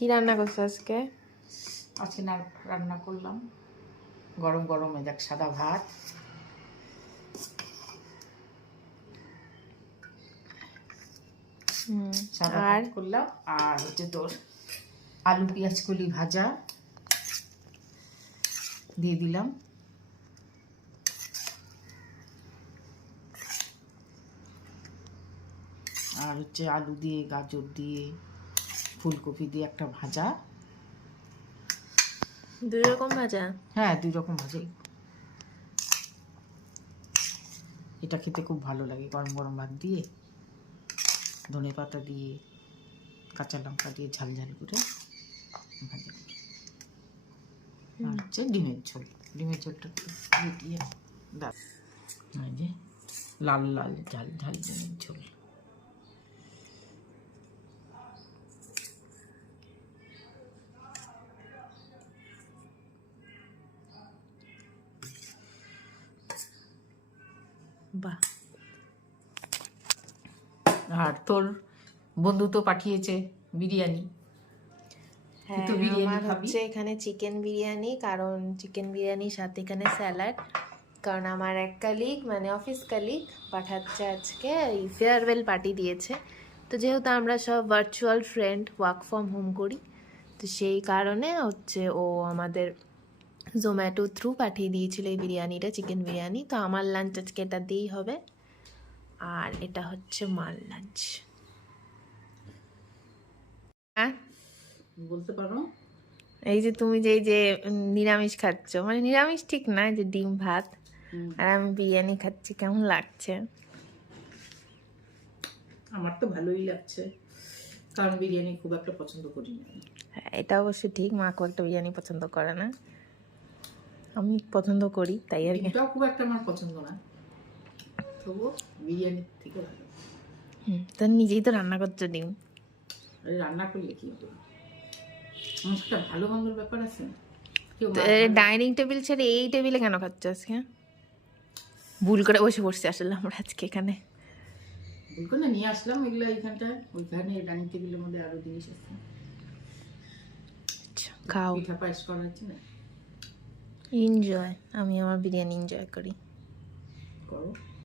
কি রান্না করছো আজকে? আজকে না রান্না করলাম গরম গরম দেখ সাদা ভাত, সাদা আর ভাত করলাম, আর হচ্ছে তোর আলু পেঁয়াজ কলি ভাজা দিয়ে দিলাম, আর হচ্ছে আলু দিয়ে গাজর দিয়ে ফুলকপি দিয়ে একটা ভাজা। দুই রকম ভাজা? হ্যাঁ, 2 রকম ভাজাই। এটা খেতে খুব ভালো লাগে গরম গরম ভাত দিয়ে, ধনে পাতা দিয়ে কাঁচা লঙ্কা দিয়ে ঝাল ঝাল করে ভাজা করে। আর হচ্ছে ডিমের ঝোল, ডিমের ঝোলটা একটু দিয়ে দাও, এই যে লাল লাল ঝাল ঝাল ডিমের ঝোল। বাহ। আর তোর বন্ধু তো পাঠিয়েছে বিরিয়ানি। হ্যাঁ, তো বিরিয়ানি আমার খাবি? হচ্ছে এখানে চিকেন বিরিয়ানি, কারণ চিকেন বিরিয়ানির সাথে এখানে স্যালাড। কারণ আমার এক কালিগ মানে অফিস কালিগ পাঠাচ্ছে আজকে, এই ফেয়ারওয়েল পার্টি দিয়েছে। তো যেহেতু আমরা সব virtual friend, work from home করি, তো সেই কারণে হচ্ছে ও আমাদের জোম্যাটো থ্রু পাঠিয়ে দিয়েছিল এই বিরিয়ানিটা, চিকেন বিরিয়ানি। তো আমার লাঞ্চ আজকে এটা দিয়েই হবে, আর এটা হচ্ছে মার লাঞ্চ। হ্যাঁ, বলতে পারো। এই যে তুমি যে এই যে নিরামিষ খাচ্ছ, মানে নিরামিষ ঠিক না, যে ডিম ভাত, আর আমি বিরিয়ানি খাচ্ছি, কেমন লাগছে? আমার তো ভালোই লাগছে, কারণ বিরিয়ানি খুব একটা পছন্দ করি না। হ্যাঁ, এটা অবশ্য ঠিক, মা খুব একটা বিরিয়ানি পছন্দ করে না, আমি পছন্দ করি, তাই আর কি। ডিমটাও খুব একটা আমার পছন্দ না, তবুও বিরিয়ানির থেকে ভালো। তো নিজেই তো রান্না করছো ডিম। আরে রান্না করলে কি হবে, আমার একটা ভালো মন্দর ব্যাপার আছে। কেউ ডাইনিং টেবিল ছেড়ে এই টেবিলে কেন খাচ্ছ আজকে? ভুল করে বসে পড়ছি আসলে আমরা আজকে এখানে। ভুল করে না, নিয়ে আসলাম এগুলো এইখানটা, ওইখানে ডাইনিং টেবিলের মধ্যে আরো জিনিস আছে। আচ্ছা, খাও, পিঠা পায়েস করা হচ্ছে না, এনজয়। আমি আমার বিরিয়ানি এনজয় করি। করো।